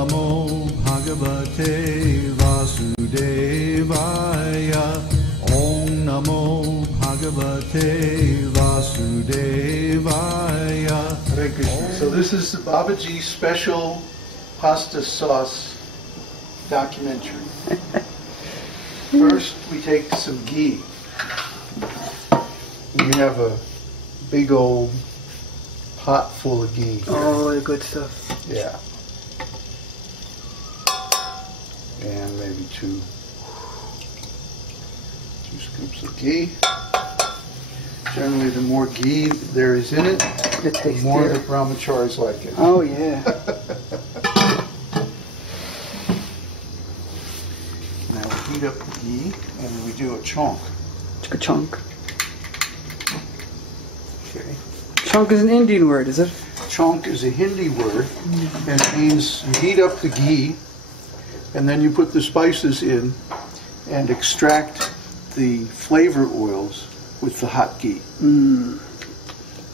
Namo Bhagavate Vasudevaya. Om Namo Bhagavate Vasudevaya. Hare Krishna. So this is the Babaji special pasta sauce documentary. First we take some ghee. We have a big old pot full of ghee here. Oh, the good stuff. Yeah. And maybe two scoops of ghee. Generally, the more ghee there is in it, the more the brahmacharis like it. Oh, yeah. Now we heat up the ghee and we do a chonk. A chunk. Okay. Chunk is an Indian word, is it? Chonk is a Hindi word, and it means you heat up the ghee, and then you put the spices in and extract the flavor oils with the hot ghee. Mm.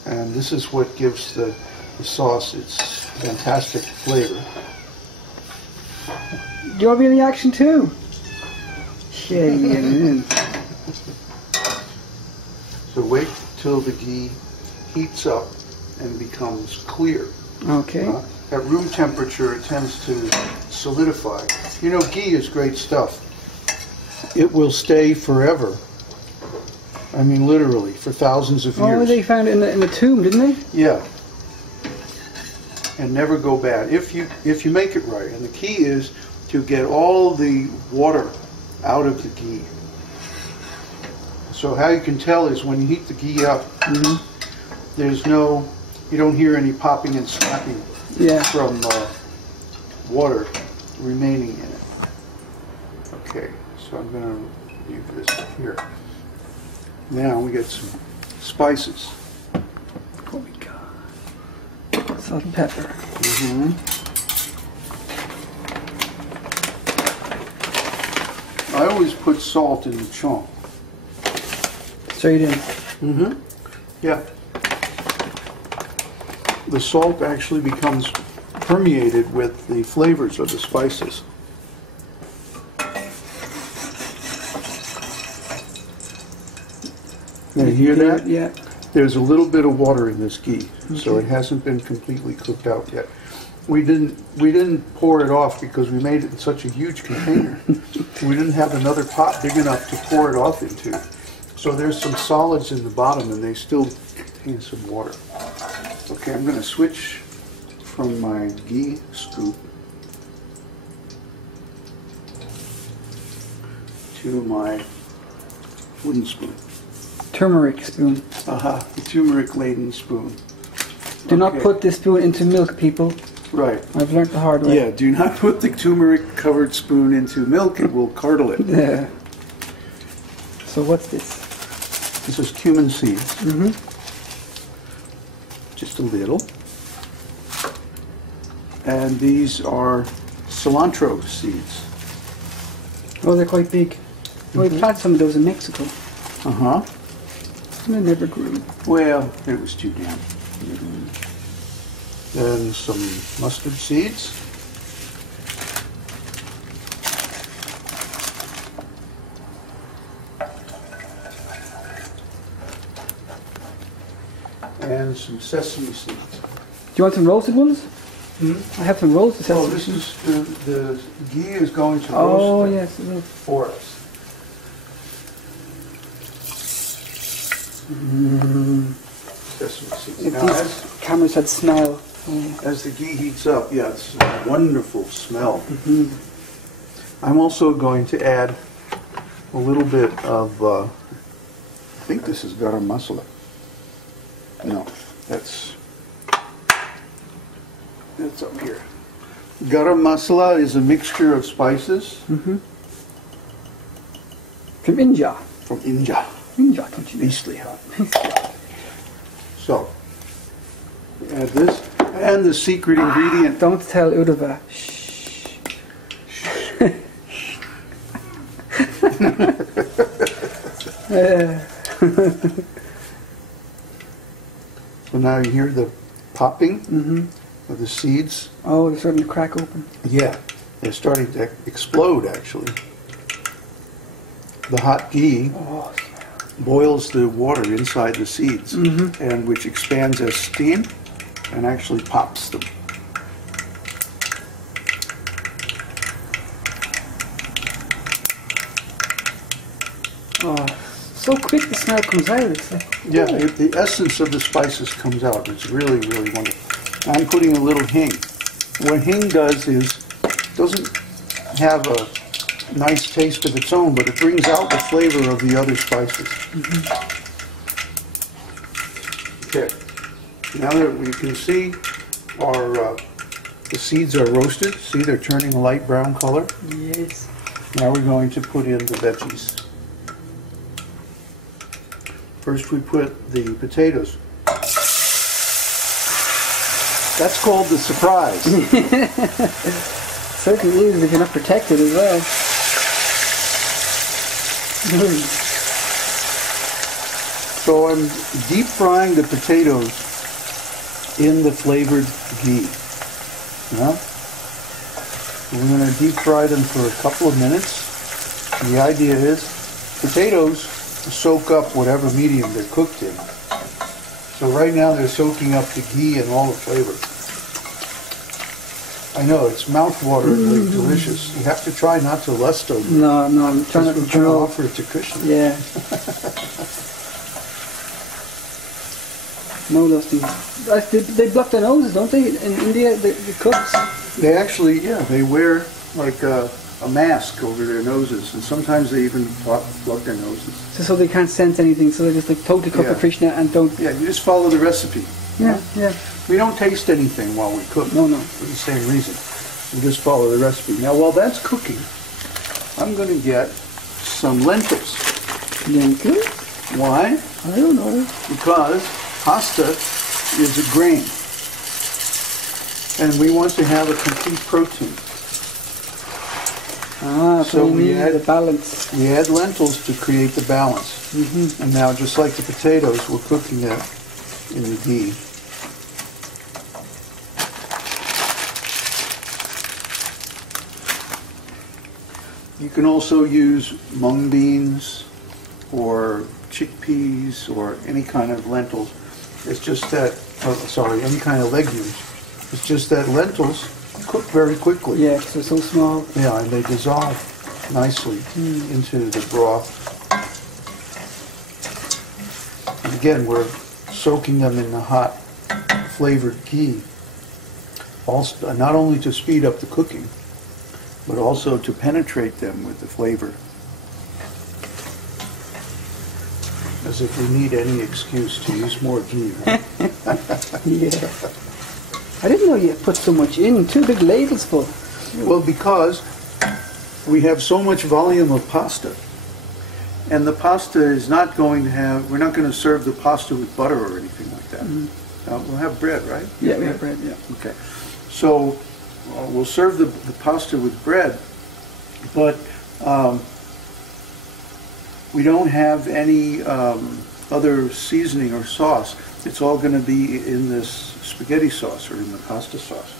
And this is what gives the sauce its fantastic flavor. Do you want to be in the action too? Yeah, yeah. So wait till the ghee heats up and becomes clear. Okay. At room temperature, it tends to solidify. You know, ghee is great stuff. It will stay forever. I mean, literally, for thousands of years. Oh, they found it in the tomb, didn't they? Yeah. And never go bad if you make it right. And the key is to get all the water out of the ghee. So how you can tell is when you heat the ghee up, you don't hear any popping and snapping from water remaining in it. Okay, so I'm going to leave this here. Now we get some spices. Oh my God. Salt and pepper. I always put salt in the chonk. Straight in. Yeah. The salt actually becomes permeated with the flavors of the spices. You hear that? Yeah. There's a little bit of water in this ghee, so it hasn't been completely cooked out yet. We didn't pour it off because we made it in such a huge container. We didn't have another pot big enough to pour it off into. So there's some solids in the bottom and they still contain some water. Okay, I'm going to switch from my ghee scoop to my wooden spoon. Turmeric spoon. The turmeric-laden spoon. Do not put this spoon into milk, people. Right. I've learned the hard way. Yeah, do not put the turmeric-covered spoon into milk. It will curdle it. Yeah. So what's this? This is cumin seeds. Just a little. And these are cilantro seeds. Oh, they're quite big. We planted some of those in Mexico. And they never grew. Well, it was too damp. Then some mustard seeds. And some sesame seeds. Do you want some roasted ones? I have some roasted sesame. Oh, this is the ghee is going to roast them for us. Sesame seeds. If Now, these cameras had smell. as the ghee heats up, yeah, it's a wonderful smell. I'm also going to add a little bit of, I think this is garam masala. No, that's up here. Garam masala is a mixture of spices. From India. From India. India, don't you know? Beastly hot. So, add this. And the secret ingredient. Don't tell Udava. Shh. So now you hear the popping. of the seeds. Oh, they're starting to crack open. Yeah, they're starting to explode actually. The hot ghee Oh, boils the water inside the seeds, and which expands as steam and actually pops them. oh, so quick the smell comes out. It's like, Yeah, oh. the essence of the spices comes out. It's really, really wonderful. I'm putting a little hing. What hing does is, doesn't have a nice taste of its own, but it brings out the flavor of the other spices. Okay, now that we can see the seeds are roasted. See, they're turning a light brown color. Yes. Now we're going to put in the veggies. First we put the potatoes. That's called the surprise. Certainly is if you're not protected as well. So I'm deep frying the potatoes in the flavored ghee. Yeah? We're going to deep fry them for a couple of minutes. The idea is potatoes soak up whatever medium they're cooked in. So right now they're soaking up the ghee and all the flavor. I know, it's mouth-wateringly delicious. You have to try not to lust over it. No, I'm trying not to We're trying to draw. offer it to Krishna. Yeah. No lusting. They block their noses, don't they? In India, the cooks. They actually, yeah, they wear like a mask over their noses, and sometimes they even plug their noses. So they can't sense anything, so they just like totally cook Yeah. for Krishna and don't. Yeah, you just follow the recipe. Yeah, yeah. We don't taste anything while we cook. No, no. For the same reason. We just follow the recipe. Now, while that's cooking, I'm going to get some lentils. Lentils? Why? I don't know. Because pasta is a grain, and we want to have a complete protein. Ah, so we need add the balance. We add lentils to create the balance. And now, just like the potatoes, we're cooking that in the ghee. You can also use mung beans or chickpeas or any kind of lentils. It's just that, any kind of legumes. It's just that lentils cook very quickly. Yeah, 'cause they're so small. Yeah, and they dissolve nicely into the broth. And again, we're soaking them in the hot flavored ghee, also, not only to speed up the cooking, but also to penetrate them with the flavor. As if we need any excuse to use more ghee, right? Yeah. I didn't know you put so much in. 2 big ladles full. Well, because we have so much volume of pasta, and the pasta is not going to have, we're not going to serve the pasta with butter or anything like that. We'll have bread, right? Yeah, we have bread, yeah. Okay. So we'll serve the pasta with bread, but we don't have any other seasoning or sauce. It's all going to be in this spaghetti sauce or in the pasta sauce.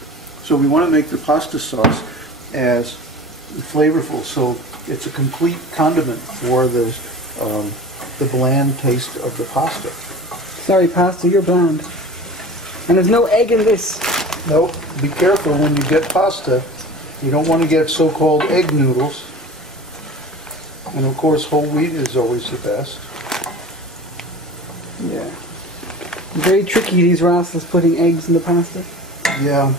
So we want to make the pasta sauce as flavorful, so it's a complete condiment for the bland taste of the pasta. Sorry, pasta, you're bland. And there's no egg in this. Nope. Be careful when you get pasta. You don't want to get so-called egg noodles. And of course, whole wheat is always the best. Yeah. Very tricky, these rascals putting eggs in the pasta. Yeah,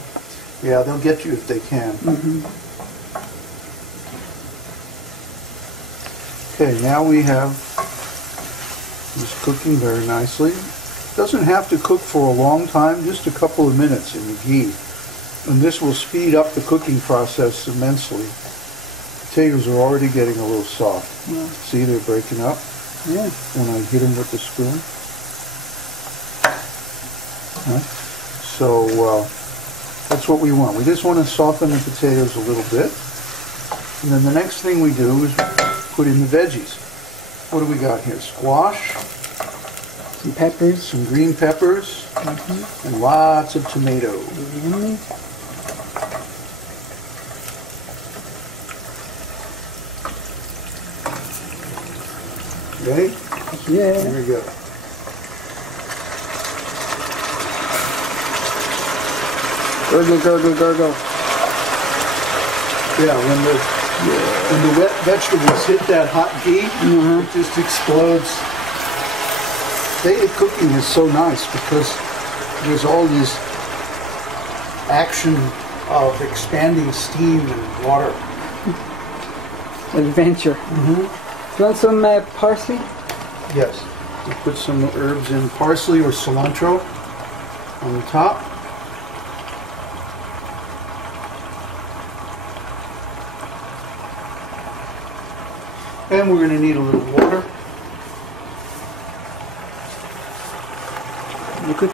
they'll get you if they can. Okay, now we have this cooking very nicely. Doesn't have to cook for a long time, just a couple of minutes in the ghee. And this will speed up the cooking process immensely. Potatoes are already getting a little soft. Yeah. See, they're breaking up Yeah. when I hit them with the spoon. Right. So that's what we want. We just want to soften the potatoes a little bit. And then the next thing we do is put in the veggies. What do we got here? Squash, Some peppers. some green peppers, And lots of tomato. Yummy. Okay? Yeah. Here we go. Gurgle, gurgle, gurgle. Yeah, when the wet vegetables hit that hot ghee, it just explodes. Daily cooking is so nice because there's all this action of expanding steam and water. Adventure. Do you want some parsley? Yes. We put some herbs in, parsley or cilantro on the top. And we're going to need a little water. You could